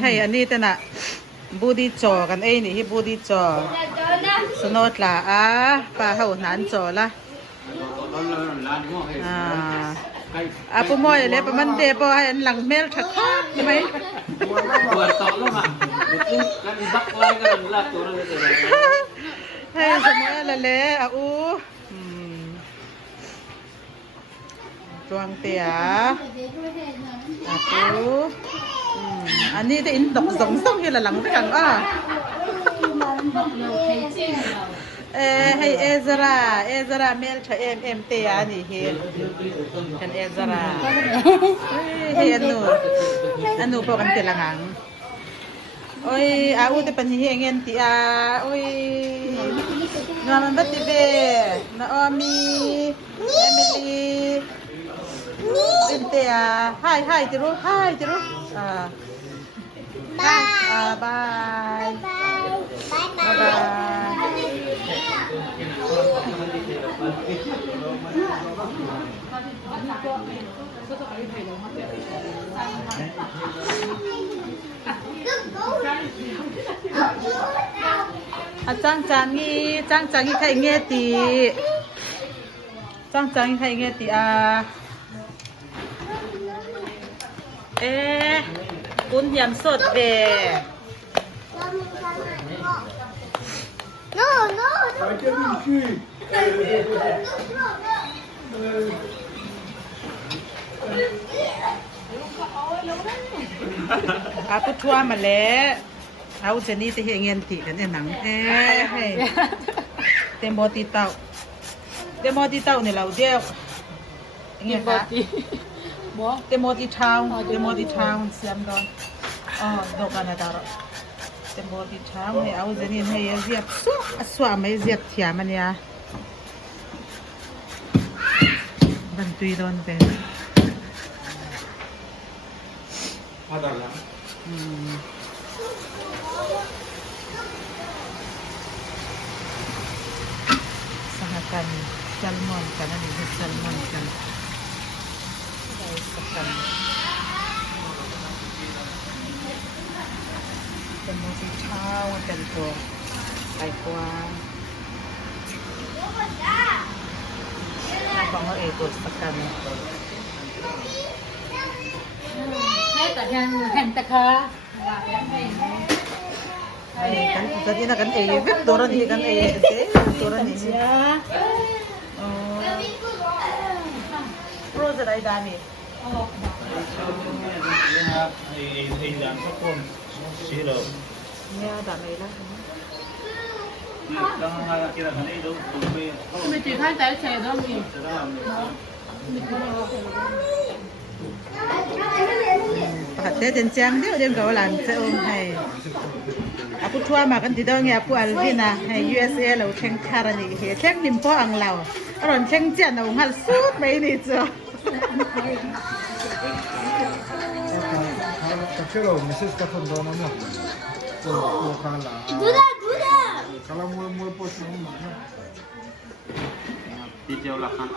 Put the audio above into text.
ให้อันนี้แต่น่ะบูดีจอกันนี่ที่บูดีจอสนอดละปลาเห่าหนานจอละปูมอยเลยประมาณเดบอยหลังเมลถักข้าใช่ไหมให้สมัยละเละจวงเตียปูอันนี้ได้อินดอกสองส่งที่ละหลังกันให้เอซราเมลชะเอ็มเตียนี่เห็นกันเอซราเห็นอันนูพอกันเตละหังโอ้ยอุตปัญญาเงินตีโอ้ยนวลมันบัดติเบนาอมีเอมิลีเอ็มเตียให้จิรุบายจ้างงี้ใครเงี้ยตีจ้างใครเงี้ยตีปุ้นยำสดเบพุทธัวมาแล้วจะนี่จะเห็นเงินตีกันเนี่ยหนังให้เต็มบอตีเต่าเนี่ยเราเดียวเงี้ยค่ะเต็มบอตีเท้าเสียมดอนดอกกันนะดาร์เต็มบอตีเท้าให้จะนี่ให้เสียบสวไม่เสียบเทียมันเนี่ยบันตุยโดนเป็นada lah. Sahakan salmon kan ini salmon kan. Sahakan. Temu di tahu dan tu, kuah. Apa mau itu sahakan.แต่แห่งตะคาkan tadi nak kan turun ni kan turun ni pro sedai dani ya dani lahไม่จีท่านแต่เฉยต้องมีPakatnya dan siang dia kau lantai hai. Aku tua makan di dalam aku Alvina hai USA lau ceng cara ni he ceng nimpo ang lau. Orang ceng jian lau hal sup mai ni tu. Kalau meses kafan dona mo. Kala. Duda. Kalau mul pos mo. Di jauh lah kan.